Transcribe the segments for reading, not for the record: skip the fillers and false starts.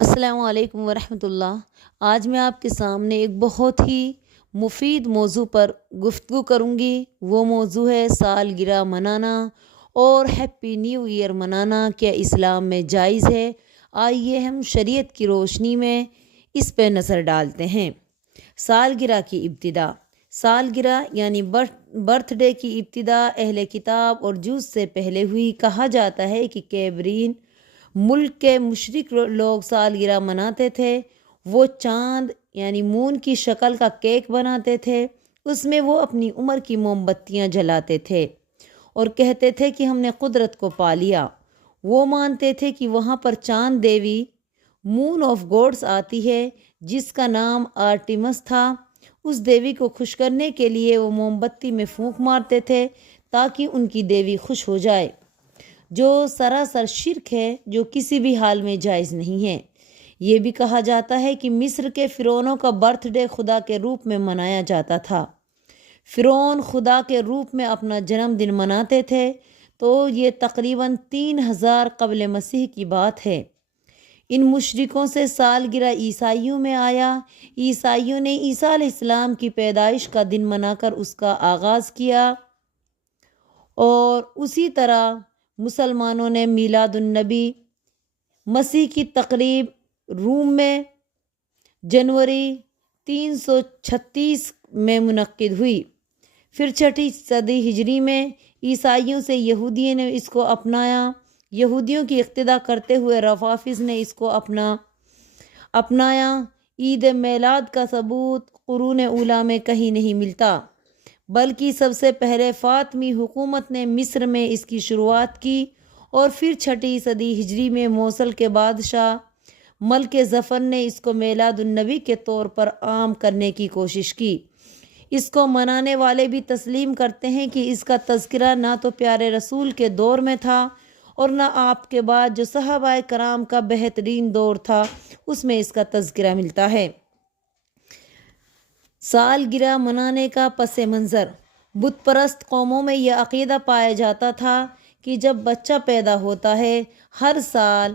السلام علیکم ورحمۃ اللہ۔ آج میں آپ کے سامنے ایک بہت ہی مفید موضوع پر گفتگو کروں گی۔ وہ موضوع ہے سالگرہ منانا اور ہیپی نیو ایئر منانا کیا اسلام میں جائز ہے؟ آئیے ہم شریعت کی روشنی میں اس پہ نظر ڈالتے ہیں۔ سالگرہ کی ابتدا، سالگرہ یعنی برتھ ڈے کی ابتدا اہل کتاب اور جوز سے پہلے ہوئی۔ کہا جاتا ہے کہ کیبرین ملک کے مشرک لوگ سالگرہ مناتے تھے۔ وہ چاند یعنی مون کی شکل کا کیک بناتے تھے، اس میں وہ اپنی عمر کی موم بتیاں جلاتے تھے اور کہتے تھے کہ ہم نے قدرت کو پا لیا۔ وہ مانتے تھے کہ وہاں پر چاند دیوی مون آف گوڈس آتی ہے جس کا نام آرٹیمس تھا۔ اس دیوی کو خوش کرنے کے لیے وہ موم بتی میں پھونک مارتے تھے تاکہ ان کی دیوی خوش ہو جائے، جو سراسر شرک ہے، جو کسی بھی حال میں جائز نہیں ہے۔ یہ بھی کہا جاتا ہے کہ مصر کے فرعونوں کا برتھ ڈے خدا کے روپ میں منایا جاتا تھا۔ فرعون خدا کے روپ میں اپنا جنم دن مناتے تھے، تو یہ تقریباً 3000 قبل مسیح کی بات ہے۔ ان مشرکوں سے سالگرہ عیسائیوں میں آیا۔ عیسائیوں نے عیسیٰ علیہ السلام کی پیدائش کا دن منا کر اس کا آغاز کیا، اور اسی طرح مسلمانوں نے میلاد النبی مسیح کی تقریب روم میں جنوری 336 میں منعقد ہوئی۔ پھر 6 صدی ہجری میں عیسائیوں سے یہودیوں نے اس کو اپنایا۔ یہودیوں کی اقتدا کرتے ہوئے روافض نے اس کو اپنایا۔ عید میلاد کا ثبوت قرون اولیٰ میں کہیں نہیں ملتا، بلکہ سب سے پہلے فاطمی حکومت نے مصر میں اس کی شروعات کی، اور پھر 6 صدی ہجری میں موصل کے بادشاہ ملک ظفر نے اس کو میلاد النبی کے طور پر عام کرنے کی کوشش کی۔ اس کو منانے والے بھی تسلیم کرتے ہیں کہ اس کا تذکرہ نہ تو پیارے رسول کے دور میں تھا اور نہ آپ کے بعد جو صحابہ کرام کا بہترین دور تھا اس میں اس کا تذکرہ ملتا ہے۔ سالگرہ منانے کا پس منظر، بت پرست قوموں میں یہ عقیدہ پایا جاتا تھا کہ جب بچہ پیدا ہوتا ہے، ہر سال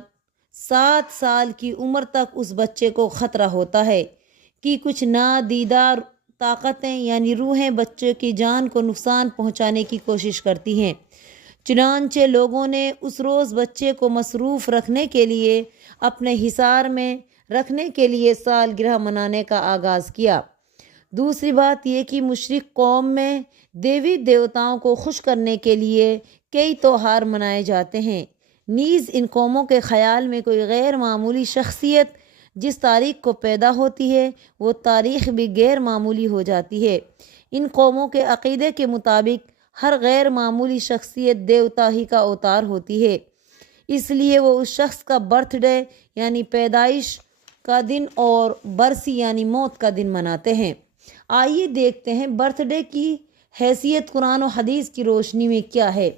7 سال کی عمر تک اس بچے کو خطرہ ہوتا ہے کہ کچھ نادیدار طاقتیں یعنی روحیں بچے کی جان کو نقصان پہنچانے کی کوشش کرتی ہیں۔ چنانچہ لوگوں نے اس روز بچے کو مصروف رکھنے کے لیے، اپنے حصار میں رکھنے کے لیے سالگرہ منانے کا آغاز کیا۔ دوسری بات یہ کہ مشرک قوم میں دیوی دیوتاؤں کو خوش کرنے کے لیے کئی تہوار منائے جاتے ہیں۔ نیز ان قوموں کے خیال میں کوئی غیر معمولی شخصیت جس تاریخ کو پیدا ہوتی ہے، وہ تاریخ بھی غیر معمولی ہو جاتی ہے۔ ان قوموں کے عقیدے کے مطابق ہر غیر معمولی شخصیت دیوتا ہی کا اوتار ہوتی ہے، اس لیے وہ اس شخص کا برتھ ڈے یعنی پیدائش کا دن اور برسی یعنی موت کا دن مناتے ہیں۔ آئیے دیکھتے ہیں برتھ ڈے کی حیثیت قرآن و حدیث کی روشنی میں کیا ہے۔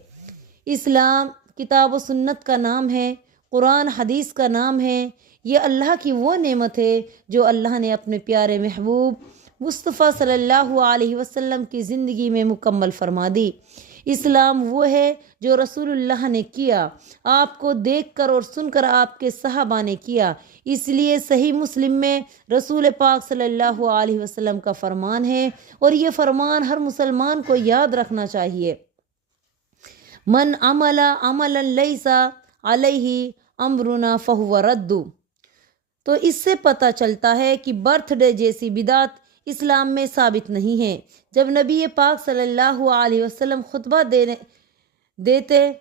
اسلام کتاب و سنت کا نام ہے، قرآن حدیث کا نام ہے۔ یہ اللہ کی وہ نعمت ہے جو اللہ نے اپنے پیارے محبوب مصطفیٰ صلی اللہ علیہ وسلم کی زندگی میں مکمل فرما دی۔ اسلام وہ ہے جو رسول اللہ نے کیا، آپ کو دیکھ کر اور سن کر آپ کے صحابہ نے کیا۔ اس لیے صحیح مسلم میں رسول پاک صلی اللہ علیہ وسلم کا فرمان ہے، اور یہ فرمان ہر مسلمان کو یاد رکھنا چاہیے۔ من عمل عملا لیس علیہ امرنا فہو رد۔ تو اس سے پتہ چلتا ہے کہ برتھ ڈے جیسی بدعت اسلام میں ثابت نہیں ہے۔ جب نبی پاک صلی اللہ علیہ وسلم خطبہ دیتے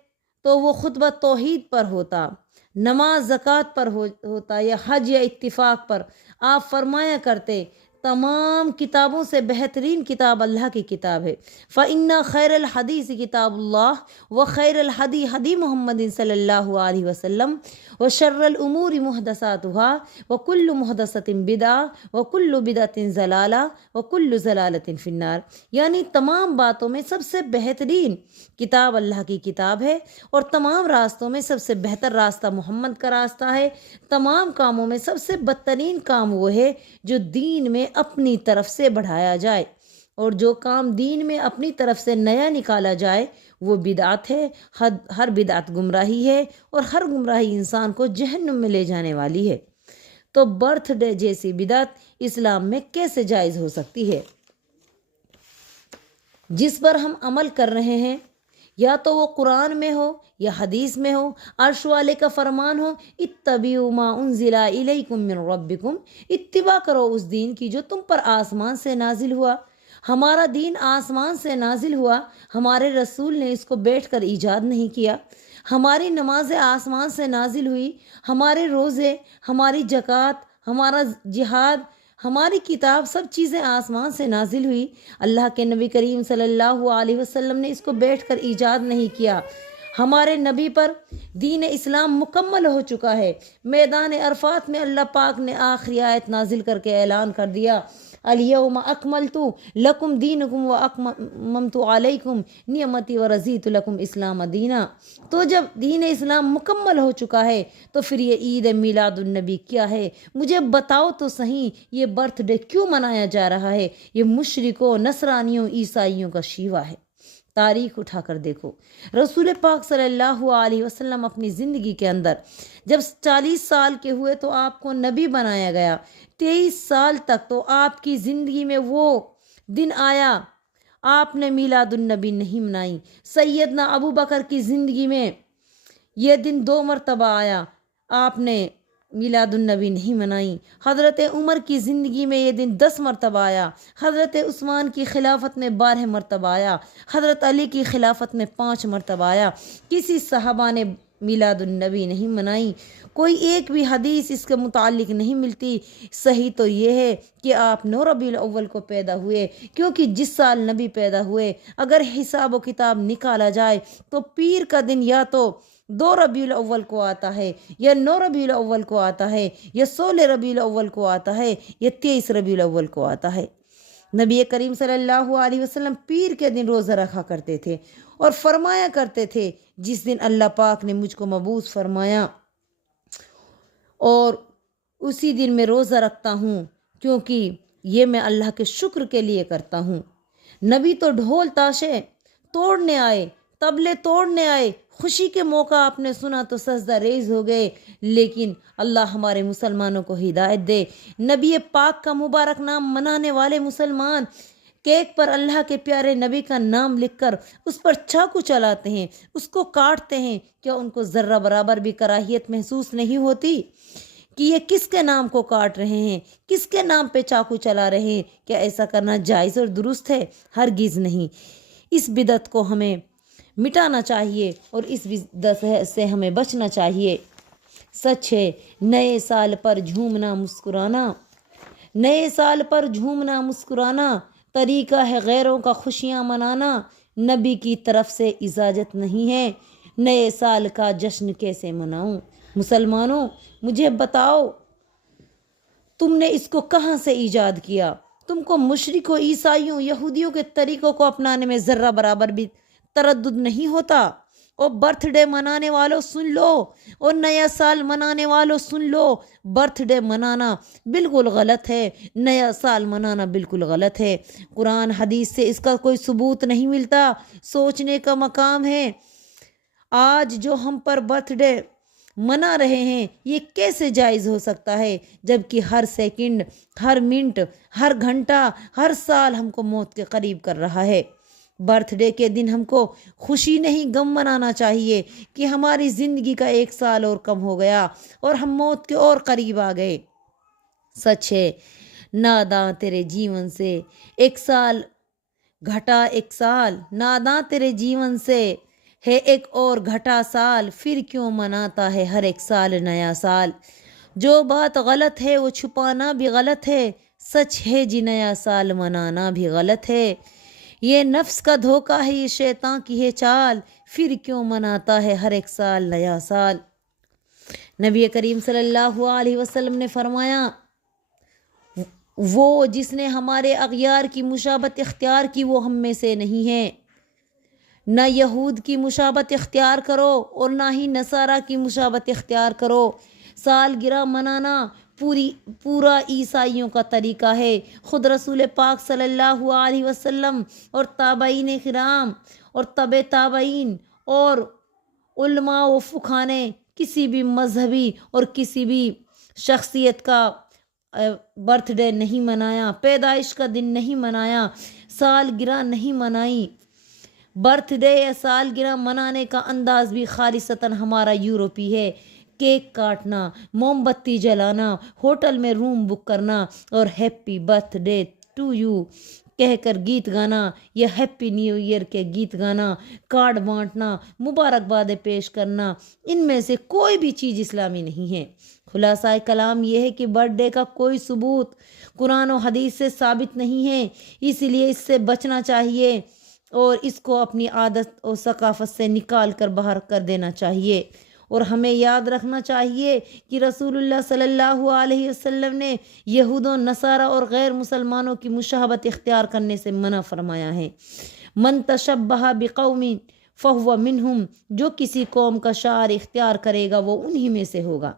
تو وہ خطبہ توحید پر ہوتا، نماز زکوٰۃ پر ہوتا یا حج یا اتفاق پر۔ آپ فرمایا کرتے تمام کتابوں سے بہترین کتاب اللہ کی کتاب ہے۔ فَإِنَّ خَيْرَ الْحَدِيثِ كِتَابُ اللَّهِ وَخَيْرَ الْهَدِي هَدِي مُحَمَّدٍ صلی اللہ علیہ وسلم وَشَرَّ الْأُمُورِ مُحْدَثَاتُهَا وَكُلُّ مُحْدَثَةٍ بِدْعَةٌ وَكُلُّ بِدْعَةٍ ضَلَالَةٌ وَكُلُّ ضَلَالَةٍ فِي النَّارِ۔ یعنی تمام باتوں میں سب سے بہترین کتاب اللہ کی کتاب ہے، اور تمام راستوں میں سب سے بہتر راستہ محمد کا راستہ ہے۔ تمام کاموں میں سب سے بدترین کام وہ ہے جو دین میں اپنی طرف سے بڑھایا جائے، اور جو کام دین میں اپنی طرف سے نیا نکالا جائے وہ بدعت ہے۔ ہر بدعت گمراہی ہے، اور ہر گمراہی انسان کو جہنم میں لے جانے والی ہے۔ تو برتھ ڈے جیسی بدعت اسلام میں کیسے جائز ہو سکتی ہے؟ جس پر ہم عمل کر رہے ہیں یا تو وہ قرآن میں ہو یا حدیث میں ہو، عرش والے کا فرمان ہو، اتبعوا ما انزل الیکم من ربکم، اتباع کرو اس دین کی جو تم پر آسمان سے نازل ہوا۔ ہمارا دین آسمان سے نازل ہوا، ہمارے رسول نے اس کو بیٹھ کر ایجاد نہیں کیا۔ ہماری نمازیں آسمان سے نازل ہوئی، ہمارے روزے، ہماری زکوٰۃ، ہمارا جہاد، ہماری کتاب، سب چیزیں آسمان سے نازل ہوئی۔ اللہ کے نبی کریم صلی اللہ علیہ وسلم نے اس کو بیٹھ کر ایجاد نہیں کیا۔ ہمارے نبی پر دین اسلام مکمل ہو چکا ہے۔ میدان عرفات میں اللہ پاک نے آخری آیت نازل کر کے اعلان کر دیا، الیوم اکملت لکم دینکم واتممت علیکم نعمتی ورضیت لکم اسلام دینا۔ تو جب دین اسلام مکمل ہو چکا ہے تو پھر یہ عید میلاد النبی کیا ہے؟ مجھے بتاؤ تو صحیح، یہ برتھ ڈے کیوں منایا جا رہا ہے؟ یہ مشرکوں، نصرانیوں، عیسائیوں کا شیوا ہے۔ تاریخ اٹھا کر دیکھو، رسول پاک صلی اللہ علیہ وسلم اپنی زندگی کے اندر جب 40 سال کے ہوئے تو آپ کو نبی بنایا گیا۔ 23 سال تک تو آپ کی زندگی میں وہ دن آیا، آپ نے میلاد النبی نہیں منائی۔ سیدنا ابو بکر کی زندگی میں یہ دن 2 مرتبہ آیا، آپ نے میلاد النبی نہیں منائی۔ حضرت عمر کی زندگی میں یہ دن 10 مرتبہ آیا، حضرت عثمان کی خلافت میں 12 مرتبہ آیا، حضرت علی کی خلافت میں 5 مرتبہ آیا۔ کسی صحابہ نے میلاد النبی نہیں منائی، کوئی ایک بھی حدیث اس کے متعلق نہیں ملتی۔ صحیح تو یہ ہے کہ آپ 9 ربیع الاول کو پیدا ہوئے، کیونکہ جس سال نبی پیدا ہوئے اگر حساب و کتاب نکالا جائے تو پیر کا دن یا تو 2 ربیع الاول کو آتا ہے، یا 9 ربیع الاول کو آتا ہے، یا 16 ربیع الاول کو آتا ہے، یا 23 ربیع الاول کو آتا ہے۔ نبی کریم صلی اللہ علیہ وسلم پیر کے دن روزہ رکھا کرتے تھے اور فرمایا کرتے تھے، جس دن اللہ پاک نے مجھ کو مبعوث فرمایا اور اسی دن میں روزہ رکھتا ہوں، کیونکہ یہ میں اللہ کے شکر کے لیے کرتا ہوں۔ نبی تو ڈھول تاشے توڑنے آئے، طبلے توڑنے آئے، خوشی کے موقع آپ نے سنا تو سجدہ ریز ہو گئے، لیکن اللہ ہمارے مسلمانوں کو ہدایت دے۔ نبی پاک کا مبارک نام منانے والے مسلمان کیک پر اللہ کے پیارے نبی کا نام لکھ کر اس پر چاقو چلاتے ہیں، اس کو کاٹتے ہیں، کیا ان کو ذرہ برابر بھی کراہیت محسوس نہیں ہوتی کہ یہ کس کے نام کو کاٹ رہے ہیں، کس کے نام پہ چاقو چلا رہے ہیں؟ کیا ایسا کرنا جائز اور درست ہے؟ ہرگز نہیں۔ اس بدعت کو ہمیں مٹانا چاہیے اور اس بدعت سے ہمیں بچنا چاہیے۔ سچ ہے، نئے سال پر جھومنا مسکرانا، نئے سال پر جھومنا مسکرانا طریقہ ہے غیروں کا خوشیاں منانا، نبی کی طرف سے اجازت نہیں ہے۔ نئے سال کا جشن کیسے مناؤں؟ مسلمانوں مجھے بتاؤ، تم نے اس کو کہاں سے ایجاد کیا؟ تم کو مشرکوں، عیسائیوں، یہودیوں کے طریقوں کو اپنانے میں ذرہ برابر بھی تردد نہیں ہوتا؟ اور برتھ ڈے منانے والوں سن لو، اور نیا سال منانے والوں سن لو، برتھ ڈے منانا بالکل غلط ہے، نیا سال منانا بالکل غلط ہے۔ قرآن حدیث سے اس کا کوئی ثبوت نہیں ملتا، سوچنے کا مقام ہے۔ آج جو ہم پر برتھ ڈے منا رہے ہیں یہ کیسے جائز ہو سکتا ہے، جبکہ ہر سیکنڈ، ہر منٹ، ہر گھنٹہ، ہر سال ہم کو موت کے قریب کر رہا ہے۔ برتھ ڈے کے دن ہم کو خوشی نہیں غم منانا چاہیے کہ ہماری زندگی کا 1 سال اور کم ہو گیا اور ہم موت کے اور قریب آ گئے۔ سچ ہے، ناداں تیرے جیون سے 1 سال گھٹا 1 سال، ناداں تیرے جیون سے ہے 1 اور گھٹا سال، پھر کیوں مناتا ہے ہر 1 سال نیا سال؟ جو بات غلط ہے وہ چھپانا بھی غلط ہے، سچ ہے جی نیا سال منانا بھی غلط ہے۔ یہ نفس کا دھوکہ ہے، یہ شیطان کی ہے چال، پھر کیوں مناتا ہے ہر 1 سال نیا سال؟ نبی کریم صلی اللہ علیہ وسلم نے فرمایا، وہ جس نے ہمارے اغیار کی مشابہت اختیار کی وہ ہم میں سے نہیں ہے۔ نہ یہود کی مشابہت اختیار کرو اور نہ ہی نصارہ کی مشابہت اختیار کرو۔ سالگرہ منانا پورا عیسائیوں کا طریقہ ہے۔ خود رسول پاک صلی اللہ علیہ وسلم اور تابعین کرام اور تبع تابعین اور علماء و فقہا نے کسی بھی مذہبی اور کسی بھی شخصیت کا برتھ ڈے نہیں منایا، پیدائش کا دن نہیں منایا، سالگرہ نہیں منائی۔ برتھ ڈے یا سالگرہ منانے کا انداز بھی خالصتاً ہمارا یورپی ہے۔ کیک کاٹنا، موم بتی جلانا، ہوٹل میں روم بک کرنا اور happy birthday to you کہہ کر گیت گانا یا ہیپی نیو ایئر کے گیت گانا، کارڈ بانٹنا، مبارکبادیں پیش کرنا، ان میں سے کوئی بھی چیز اسلامی نہیں ہے۔ خلاصہ کلام یہ ہے کہ برتھ ڈے کا کوئی ثبوت قرآن و حدیث سے ثابت نہیں ہے، اسی لیے اس سے بچنا چاہیے اور اس کو اپنی عادت اور ثقافت سے نکال کر باہر کر دینا چاہیے۔ اور ہمیں یاد رکھنا چاہیے کہ رسول اللہ صلی اللہ علیہ وسلم نے یہود و نصارہ اور غیر مسلمانوں کی مشابہت اختیار کرنے سے منع فرمایا ہے۔ من تشبہ بقوم فہو منہم، جو کسی قوم کا شعار اختیار کرے گا وہ انہی میں سے ہوگا۔